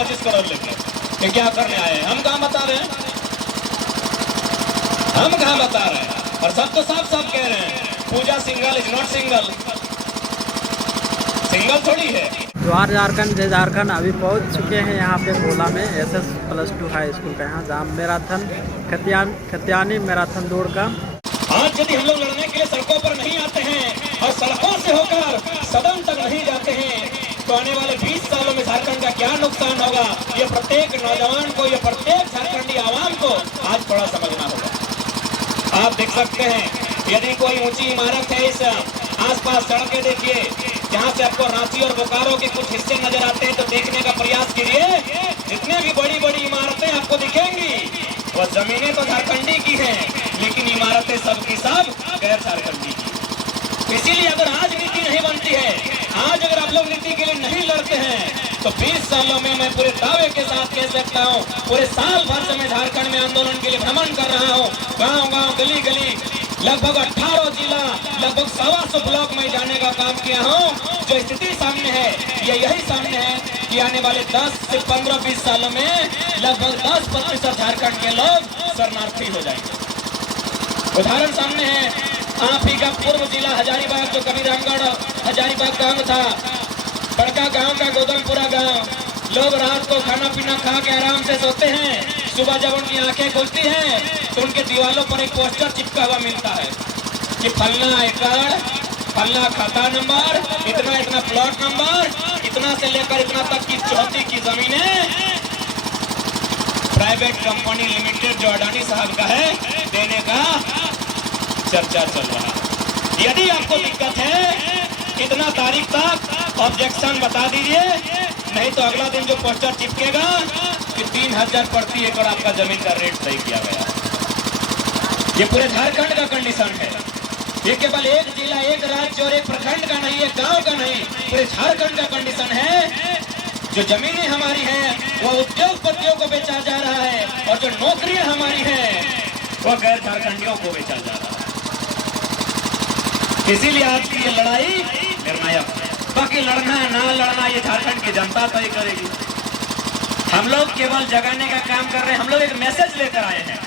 25 करोड़ लेके कि क्या करने आए हैं? हम कहाँ बता रहे हैं, हम कहाँ बता रहे हैं? और सब तो साफ साफ कह रहे हैं Pooja Singhal is not single, single थोड़ी है। जोहार झारखंड, जय झारखंड। अभी पहुंच चुके हैं यहाँ पे गोला में SS+2 हाई स्कूल का, यहाँ जहाँ मैराथन खतियानी मैराथन दौड़ का। आज यदि हम लोग लड़ने के लिए सड़कों पर नहीं आते हैं और सड़कों से होकर सदन तक नहीं जाते हैं तो आने वाले 20 सालों में झारखंड का क्या नुकसान होगा, ये प्रत्येक नौजवान को, ये प्रत्येक झारखंडी आवाम को आज थोड़ा समझना होगा। आप देख सकते हैं यदि कोई ऊंची इमारत है, इस आसपास सड़कें देखिए जहाँ से आपको रांची और बोकारो के कुछ हिस्से नजर आते हैं तो देखने का प्रयास कीजिए। जितने भी बड़ी बड़ी इमारतें आपको दिखेंगी वो जमीनें तो झारखंडी की हैं, लेकिन इमारतें सबकी सब गैर झारखंडी की। इसीलिए अगर आज नीति नहीं बनती है, आज अगर आप लोग नीति के लिए नहीं लड़ते हैं तो 20 सालों में मैं पूरे दावे के साथ कह सकता हूँ, पूरे साल भर से मैं झारखंड में आंदोलन के लिए भ्रमण कर रहा हूँ, गाँव गाँव गली गली लगभग 18 जिला, लगभग 125 ब्लॉक में जाने का काम किया हूँ। जो स्थिति सामने है ये यही सामने है कि आने वाले 10 से 15-20 सालों में लगभग 10% झारखंड के लोग शरणार्थी हो जाएंगे। उदाहरण सामने है, आप ही का पूर्व जिला हजारीबाग, जो कभी रामगढ़ हजारीबाग गांव था, बड़का गांव का गोदमपुरा गांव, लोग रात को खाना पीना खा के आराम से सोते हैं, सुबह जब उनकी आंखें खुलती हैं तो उनके दीवारों पर एक पोस्टर चिपका हुआ मिलता है कि फलना एकड़, फलना खाता नंबर, इतना इतना प्लॉट नंबर, इतना से लेकर इतना तक की चौथी की जमीनें प्राइवेट कंपनी लिमिटेड जो अडानी साहब का है देने का चर्चा चल रहा है। यदि आपको दिक्कत है इतना तारीख तक ऑब्जेक्शन बता दीजिए, नहीं तो अगला दिन जो पोस्टर चिपकेगा कि 3000 प्रति एकड़ आपका जमीन का रेट तय किया गया। ये पूरे झारखंड का कंडीशन है, ये केवल एक जिला, एक राज्य और एक प्रखंड का नहीं, एक गांव का नहीं, पूरे झारखंड का कंडीशन है। जो जमीनें हमारी हैं वो उद्योगपतियों को बेचा जा रहा है और जो नौकरियां हमारी हैं वो गैर झारखंडियों को बेचा जा रहा है। इसीलिए आज की ये लड़ाई निर्णायक है। बाकी लड़ना ना लड़ना ये झारखंड की जनता तय करेगी। हम लोग केवल जगाने का काम कर रहे हैं, हम लोग एक मैसेज लेकर आए हैं।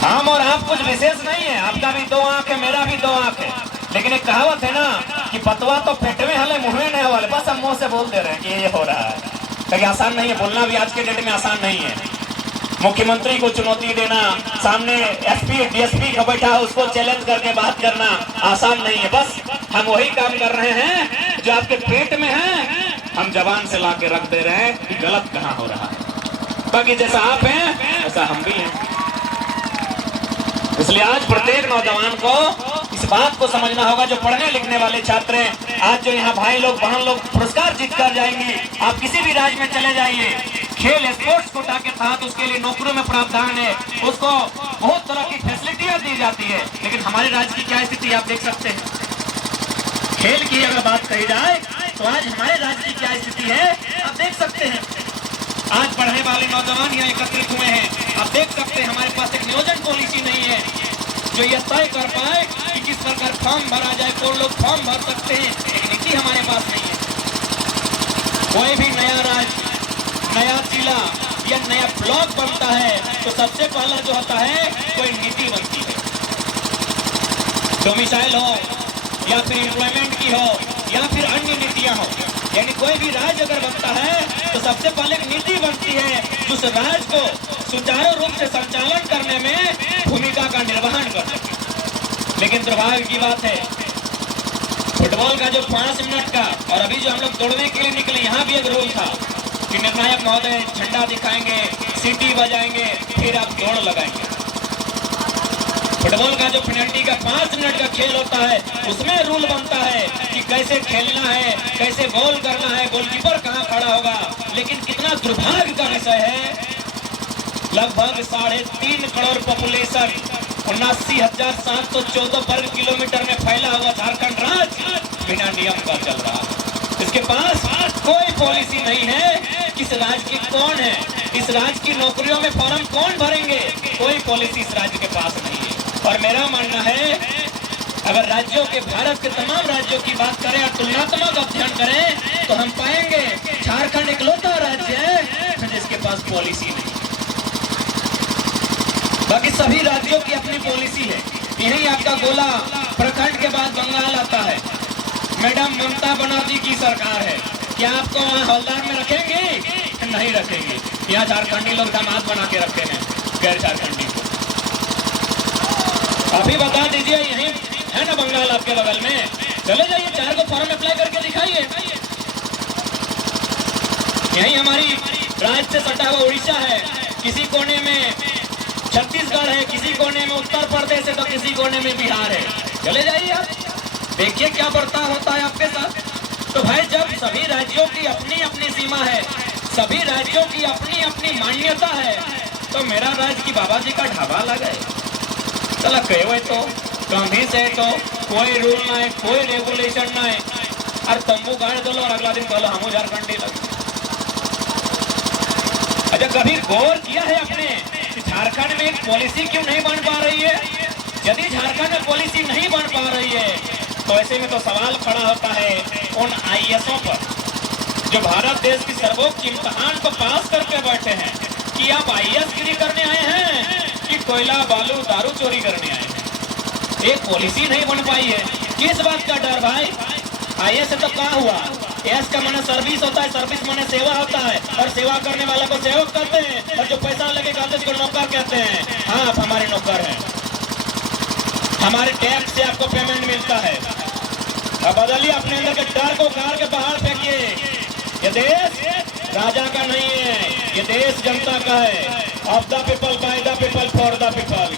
हम और आप कुछ विशेष नहीं है, आपका भी 2 आंख है, मेरा भी 2 आंख है, लेकिन एक कहावत है ना कि पतवा तो पेट में हले मुंह में नहीं वाले, बस हम मुंह से बोल दे रहे हैं कि ये हो रहा है। क्योंकि आसान नहीं है, बोलना भी आज के डेट में आसान नहीं है। मुख्यमंत्री को चुनौती देना, सामने SP DSP का बैठा है उसको चैलेंज करके बात करना आसान नहीं है। बस हम वही काम कर रहे हैं जो आपके पेट में है, हम जबान से ला के रख दे रहे हैं कि गलत कहाँ हो रहा है। बाकी जैसा आप हैं ऐसा हम भी हैं। इसलिए आज प्रत्येक नौजवान को इस बात को समझना होगा, जो पढ़ने लिखने वाले छात्र हैं, आज जो यहाँ भाई लोग बहन लोग पुरस्कार जीत कर जाएंगे, आप किसी भी राज्य में चले जाइए, खेल स्पोर्ट्स कोटा के तहत उसके लिए नौकरियों में प्रावधान है, उसको बहुत तरह की फैसिलिटियां दी जाती है। लेकिन हमारे राज्य की क्या स्थिति आप देख सकते हैं। खेल की अगर बात कही जाए तो आज हमारे राज्य की क्या स्थिति है आप देख सकते हैं। आज पढ़ने वाले नौजवान यहाँ एकत्रित हुए हैं, आप देख सकते हैं हमारे पास एक नियोजन पॉलिसी नहीं है जो यह तय कर पाए कि किस प्रकार फॉर्म भरा जाए, कौन लोग फॉर्म भर सकते हैं, एक नीति हमारे पास नहीं है। कोई भी नया राज्य, नया जिला या नया ब्लॉक बनता है तो सबसे पहला जो होता है कोई नीति बनती है, डोमिसाइल हो या फिर एम्प्लॉयमेंट की हो या फिर अन्य नीतियां हो। यानी कोई भी राज्य अगर बनता है तो सबसे पहले एक नीति बनती है जो उस राज्य को सुचारू रूप से संचालन करने में भूमिका का निर्वहन कर सके। लेकिन दुर्भाग्य की बात है, फुटबॉल का जो 5 मिनट का और अभी जो हम लोग दौड़ने के लिए निकले, यहाँ भी एक रूल था कि निर्णायक महोदय झंडा दिखाएंगे, सीटी बजाएंगे, फिर आप दौड़ लगाएंगे। फुटबॉल का जो पेनल्टी का 5 मिनट का खेल होता है उसमें रूल बनता है कि कैसे खेलना है, कैसे गोल करना है, गोलकीपर कहाँ खड़ा होगा। लेकिन कितना दुर्भाग्य का विषय है, लगभग 3.5 करोड़ पॉपुलेशन, 79,714 वर्ग किलोमीटर में फैला हुआ झारखंड राज्य बिना नियम का चल रहा है। इसके पास कोई पॉलिसी नहीं है किस राज्य की कौन है, इस राज्य की नौकरियों में फॉर्म कौन भरेंगे, कोई पॉलिसी इस राज्य के पास नहीं है। और मेरा मानना है अगर राज्यों के, भारत के तमाम राज्यों की बात करें और तुलनात्मक अध्ययन करें तो हम पाएंगे झारखंड एक पॉलिसी नहीं। बाकी सभी राज्यों की अपनी पॉलिसी है। यही आपका गोला प्रखंड के बाद बंगाल आता है। मैडम ममता बनर्जी की सरकार है। क्या आपको वहाँ हवलदार में रखेंगे? नहीं रखेंगे। यहाँ झारखंडी लोग दामाद बना के रखे हैं गैर झारखंडी को। अभी बता दीजिए, यही है ना बंगाल आपके बगल में? चले जाइए, 4 को फॉर्म अप्लाई करके दिखाइए। यही हमारी राज्य से सटा हुआ उड़ीसा है, किसी कोने में छत्तीसगढ़ है, किसी कोने में उत्तर प्रदेश है, तो किसी कोने में बिहार है। चले जाइए आप, देखिए क्या बर्ताव होता है आपके साथ। तो भाई जब सभी राज्यों की अपनी अपनी सीमा है, सभी राज्यों की अपनी अपनी मान्यता है, तो मेरा राज्य की बाबा जी का ढाबा लगा है। चला कहे तो कहीं से तो कोई रूल ना है, कोई रेगुलेशन ना है, और तंबू गाड़ दो और अगला दिन बोलो हम झारखंडी लगे। अच्छा, कभी गौर किया है आपने कि झारखंड में एक पॉलिसी क्यों नहीं बन पा रही है? यदि झारखंड में पॉलिसी नहीं बन पा रही है तो ऐसे में तो सवाल खड़ा होता है उन आईएएसओं पर जो भारत देश की सर्वोच्च इम्तिहान को पास करके बैठे हैं कि आप आईएएस गिरी करने आए हैं कि कोयला बालू दारू चोरी करने आए हैं। एक पॉलिसी नहीं बन पाई है। किस बात का डर भाई? आईएएस से तो क्या हुआ? एस का माने सर्विस होता है, सर्विस माने सेवा होता है, और सेवा करने वाला को सेवक कहते हैं, और जो पैसा लगेगा तो उसको नौकर कहते हैं। हाँ, आप हमारे नौकर हैं, हमारे टैक्स से आपको पेमेंट मिलता है। अब बदलिए अपने अंदर के डर को कार के बाहर फेंकिए। ये देश राजा का नहीं है, ये देश जनता का है। Of the people, by the people, for the people.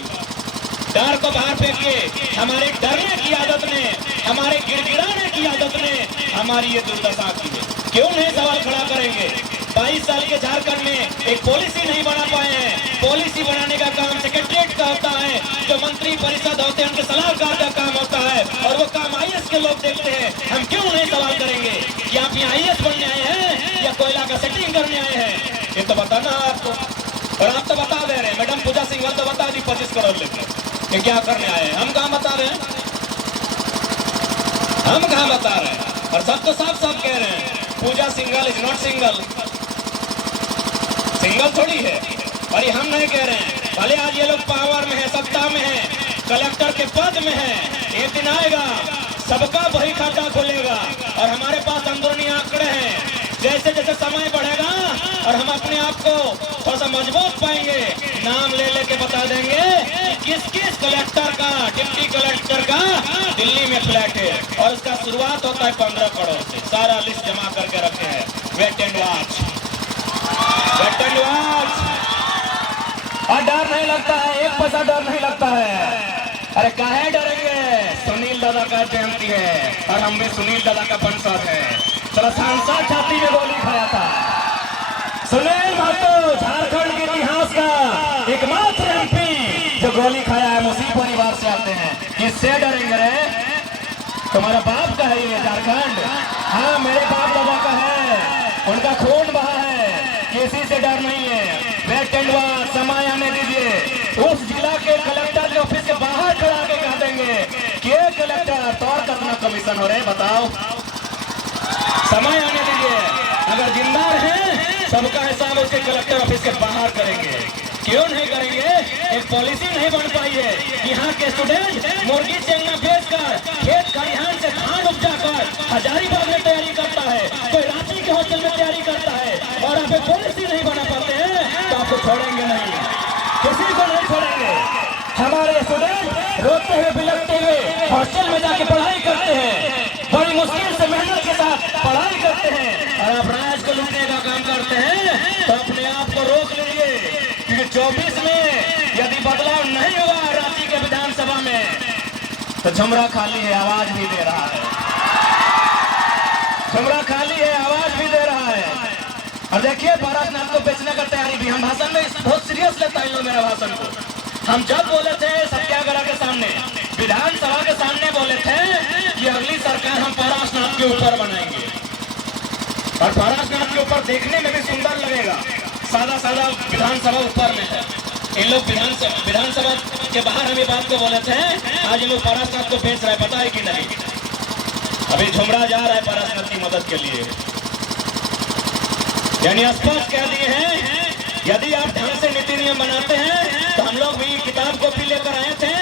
डर को बाहर फेंकिए। हमारे डरने की आदत ने, हमारे गिड़गिड़ाने की आदत ने हमारी ये दुर्दशा की है। क्यों नहीं सवाल खड़ा करेंगे? 22 साल के झारखंड में एक पॉलिसी नहीं बना पाए हैं। पॉलिसी बनाने का काम सेक्रेटरीट का होता है, जो मंत्री परिषद होते हैं उनके सलाहकार का काम होता है, और वो काम आईएएस के लोग देखते हैं। हम क्यों नहीं सवाल करेंगे कि आप यहाँ आईएएस बनने आए हैं या कोयला का सेटिंग करने आए हैं? ये तो बताना आपको, और आप तो बता दे रहे हैं। मैडम पूजा सिंघल तो बता दी 25 करोड़ लेकर ये क्या करने आए हैं। हम कहाँ बता रहे हैं? हम कहाँ बता रहे हैं? और सब तो साफ साफ कह रहे हैं Pooja Singhal is not single. Single थोड़ी है। और ये हम नहीं कह रहे हैं। भले आज ये लोग पावर में है, सत्ता में है, कलेक्टर के पद में है, एक दिन आएगा सबका बही खाता खुलेगा। और हमारे पास अंदरूनी आंकड़े हैं। जैसे जैसे समय बढ़ेगा और हम अपने आप को थोड़ा सा मजबूत पाएंगे, नाम ले लेके बता देंगे कि किस किस कलेक्टर का, डिप्टी कलेक्टर का दिल्ली में फ्लैट है, और उसका शुरुआत होता है 15 करोड़ से। सारा लिस्ट जमा करके रखे हैं। Wait and watch, wait and watch. और डर नहीं लगता है, एक पैसा डर नहीं लगता है। अरे काहे डरेंगे? सुनील दादा का जयंती है और हम भी सुनील दादा का वंशज है। चलो, सांसद छाती में गोली खाया था सुनील महतो, झारखंड के इतिहास का एकमात्र एमपी जो गोली खाया है। उसी परिवार से आते हैं। किससे डरेंगे रे? तुम्हारा बाप का है ये झारखंड? हाँ, मेरे बाप दादा का है, उनका खून बहा है। किसी से डर नहीं है। वेट एंड वॉच, समय आने दीजिए। उस जिला के कलेक्टर के ऑफिस के बाहर खड़ा के कह देंगे कि कलेक्टर तौर कितना कमीशन हो रहे बताओ। समय आने दीजिए। अगर जिंदा हैं सबका हिसाब उसके कलेक्टर ऑफिस के बाहर करेंगे। क्यों नहीं करेंगे? एक पॉलिसी नहीं बन पाई है। यहाँ के स्टूडेंट मुर्गी चेंगना बेचकर, खेत खलिहान से धान उपजाकर हजारीबाग में तैयारी करता है, कोई रांची के हॉस्टल में तैयारी करता है, और आप पॉलिसी नहीं बना पाते हैं तो आपको छोड़ेंगे नहीं, किसी को नहीं छोड़ेंगे। हमारे स्टूडेंट रोते हुए बिलखते हुए हॉस्टल में जाके पढ़ाई करते हैं, बड़ी मुश्किल से मेहनत के साथ पढ़ाई करते हैं, और आप राज को लूटने का काम करते हैं। तो अपने आप को रोक लीजिए, क्योंकि 24 में यदि बदलाव नहीं हुआ रांची के विधानसभा में तो झुमरा खाली है, आवाज भी दे रहा है। झुमरा खाली है, आवाज भी दे रहा है। और देखिए, पारसनाथ को बेचने का तैयारी भी। हम भाषण में बहुत सीरियस लेता है मेरा भाषण को। हम जब बोले थे सत्याग्रह के सामने, विधानसभा के सामने बोले थे कि अगली सरकार हम पारसनाथ के ऊपर बनाएंगे, और पारसनाथ के ऊपर देखने में भी सुंदर लगेगा। सादा सादा विधानसभा ऊपर में है। इन लोग विधानसभा के बाहर हम ये बात को बोले थे। आज इन लोग पारसनाथ को बेच रहे हैं, पता है कि नहीं? अभी झुमरा जा रहा है पारसनाथ की मदद के लिए। यानी स्पष्ट कह दिए हैं यदि आप ढंग से नीति नियम बनाते हैं तो हम लोग भी किताब कॉपी लेकर आए थे,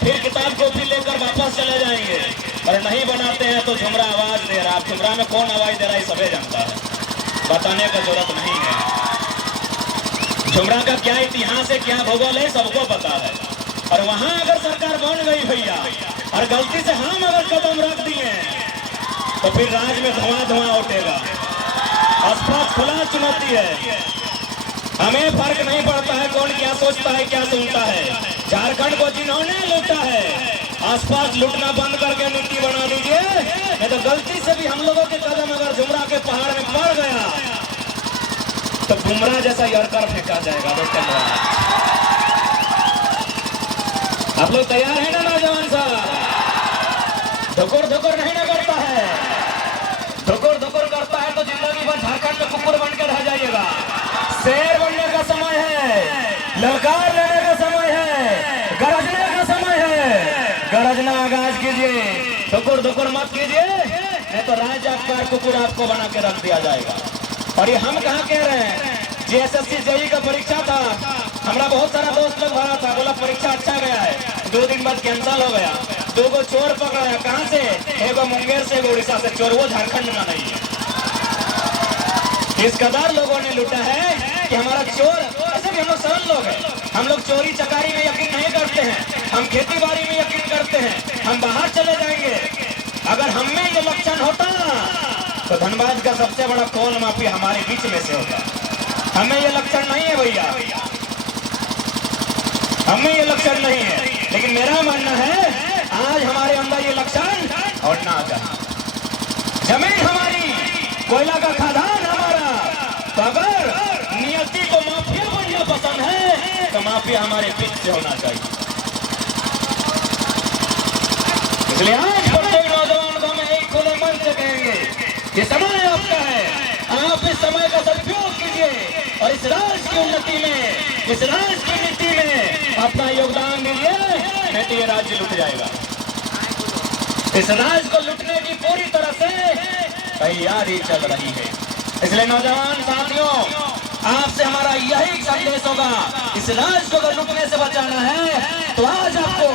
फिर किताब कॉपी लेकर वापस चले जाएंगे। और नहीं बनाते हैं तो झुमरा आवाज दे रहा। झुमरा में कौन आवाज दे रहा है सभी जानता है, बताने का जरूरत नहीं है। झुमरा का क्या इतिहास है, क्या भूगोल है, सबको पता है। और वहां अगर सरकार बन गई भैया और गलती से हम अगर कदम रख दिए तो फिर राज में धुआं उठेगा। स्पष्ट खुला चुनौती है। हमें फर्क नहीं पड़ता है कौन क्या सोचता है, क्या सुनता है। झारखंड को जिन्होंने लूटा है, आसपास लूटना बंद करके नीति बना दीजिए, नहीं तो गलती से भी हम लोगों के कदम अगर झुमरा के पहाड़ में पड़ गया तो बुमराह जैसा यर्कर फेंका जाएगा। आप लोग तैयार हैं ना नौजवान साहब? धुकुर धुकुर नहीं ना करता है, धुकुर धुकुर करता है तो जिंदगी भर झारखंड में कुकुर बन के रह जाइएगा। शेर बनने का समय है, ललकार लेने का समय है, गरजने का समय है। गरजना आगाज कीजिए, धुकुर धुकुर मत कीजिए, नहीं तो राज आपका कुकुर आपको बना के रख दिया जाएगा। और ये हम कहाँ कह रहे हैं, JSSC JEE का परीक्षा था, हमारा बहुत सारा दोस्त लोग भरा था, बोला परीक्षा अच्छा गया है, 2 दिन बाद कैंसिल हो गया। 2 को चोर पकड़ा, कहाँ से? एगो मुंगेर से, एगो उड़ीसा से चोर, वो झारखंड में नहीं है। इस कदर लोगों ने लूटा है कि हमारा चोर, ऐसे भी हम लोग सरल लोग हैं, हम लोग चोरी चकारी में यकीन नहीं करते हैं, हम खेती बाड़ी में यकीन करते हैं, हम बाहर चले जाएंगे। अगर हम में ये लक्षण होता तो धनबाद का सबसे बड़ा कोल माफी हमारे बीच में से होता। हमें ये लक्षण नहीं है भैया, हमें ये लक्षण नहीं है, लेकिन मेरा मानना है आज हमारे अंदर ये लक्षण होना चाहिए। जमीन हमारी, कोयला का खदान हमारा, तो अगर नियति को माफिया बनना पसंद है तो माफिया हमारे बीच से होना चाहिए। इसलिए आज प्रत्येक नौजवान को हम एक खुले मन से कहेंगे, ये समय आपका है, आप इस समय का सदुपयोग कीजिए और इस राज्य की उन्नति में, इस राज्य की नीति में अपना योगदान दीजिए, नहीं तो ये राज्य लुट जाएगा। इस राज्य को लुटने की पूरी तरह से तैयारी चल रही है। इसलिए नौजवान साथियों, आपसे हमारा यही संदेश होगा, इस राज्य को अगर लुटने से बचाना है तो आज आपको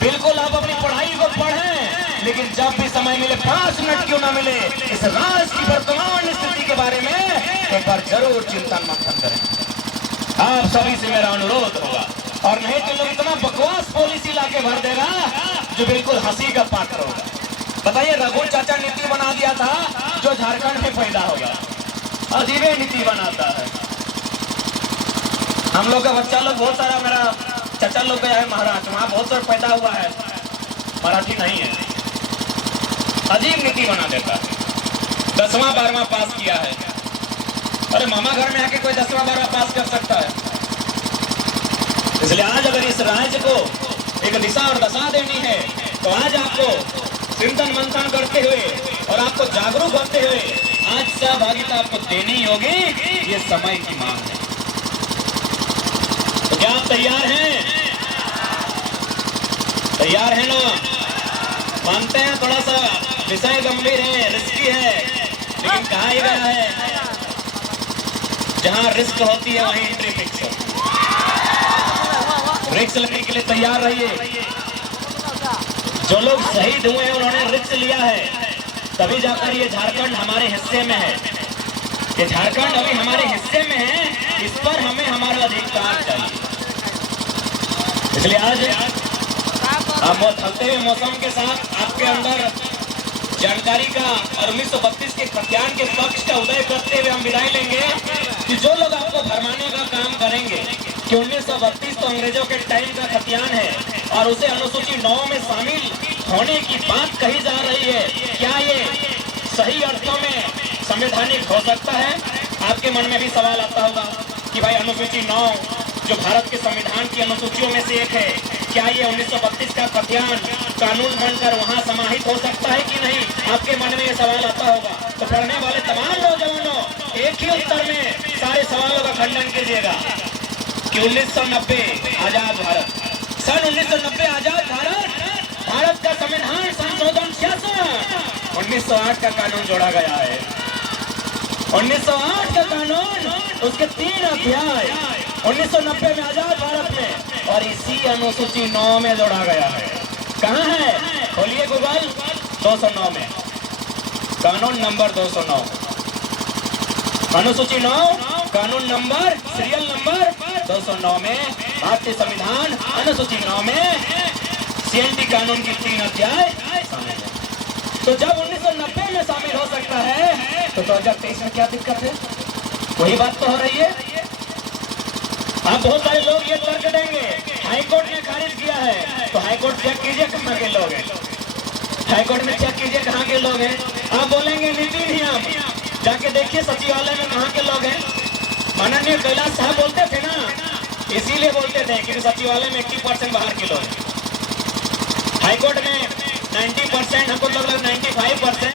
बिल्कुल आप अपनी पढ़ाई को पढ़ें, लेकिन जब भी समय मिले, 5 मिनट क्यों ना मिले, इस राज्य की वर्तमान स्थिति के बारे में एक बार जरूर चिंतन मंथन करें। आप सभी से मेरा अनुरोध होगा, और नहीं तो लोग इतना बकवास पॉलिसी लाके भर देगा जो बिल्कुल हंसी का पात्र होगा। बताइए, रघु चाचा नीति बना दिया था जो झारखंड में पैदा होगा, अजीब नीति बनाता है। हम लोग का बच्चा लोग बहुत सारा, मेरा चाचा लोग गया है महाराष्ट्र, वहाँ बहुत सारा पैदा हुआ है, मराठी नहीं है, अजीब नीति बना देता है। 10वां 12वां पास किया है, अरे मामा घर में आके कोई 10वां 12वां पास कर सकता है? इसलिए आज अगर इस राज्य को एक दिशा और दशा देनी है तो आज आपको चिंतन मंथन करते हुए और आपको जागरूक होते हुए आज सहभागिता आपको देनी होगी, ये समय की मांग है। तो क्या आप तैयार हैं? तैयार हैं ना? मानते हैं थोड़ा सा विषय गंभीर है, रिस्की है, लेकिन कहा ही गया है जहां रिस्क होती है वहीं एंट्री फिक्स है। रिस्क लेने के लिए तैयार रहिए। जो लोग शहीद हुए हैं उन्होंने रिस्क लिया है, तभी जाकर ये झारखंड हमारे हिस्से में है। ये झारखंड अभी हमारे हिस्से में है, इस पर हमें हमारा अधिकार चाहिए। इसलिए आज हम थकते हुए मौसम के साथ आपके अंदर जानकारी का और 1932 के खतियान के पक्ष का उदय करते हुए हम विदाई लेंगे कि जो लोग आपको भरमाने का काम करेंगे कि 1932 तो अंग्रेजों के टाइम का खतियान है और उसे अनुसूची 9 में शामिल होने की बात कही जा रही है, क्या ये सही अर्थों में संवैधानिक हो सकता है? आपके मन में भी सवाल आता होगा कि भाई अनुसूची 9 जो भारत के संविधान की अनुसूचियों में से एक है, क्या ये 1932 का खतियान कानून बनकर वहां समाहित हो सकता है कि नहीं? आपके मन में ये सवाल आता होगा। तो पढ़ने वाले तमाम नौजवानों एक ही उत्तर में सारे सवालों का खंडन कीजिएगा कि 1990 आजाद भारत, सन 1990 आजाद भारत, भारत का संविधान संशोधन 66, 1908 का कानून जोड़ा गया है। 1908 का कानून, उसके 3 अध्याय 1990 में आजाद भारत में, और इसी अनुसूची 9 में जोड़ा गया है। कहाँ है? खोलिए गूगल, 209 में, कानून नंबर 209, अनुसूची 9, कानून नंबर, सीरियल नंबर 209 में, भारतीय संविधान अनुसूची 9 में CNT कानून की 3 अध्याय शामिल है। तो जब 1990 में शामिल हो सकता है तो 2023 में क्या दिक्कत है? वही बात तो हो रही है। अब बहुत सारे लोग ये तर्क देंगे हाईकोर्ट ने खारिज किया है, तो हाईकोर्ट चेक कीजिए कहाँ के लोग हैं, हाईकोर्ट में चेक कीजिए कहाँ के लोग हैं। आप बोलेंगे नीति नियम, जाके देखिए सचिवालय में कहाँ के लोग हैं। माननीय कैलाश साहब बोलते थे ना, इसीलिए बोलते थे कि सचिवालय में 80% बाहर के लोग हैं, हाईकोर्ट में 90%, हमको लगभग 95%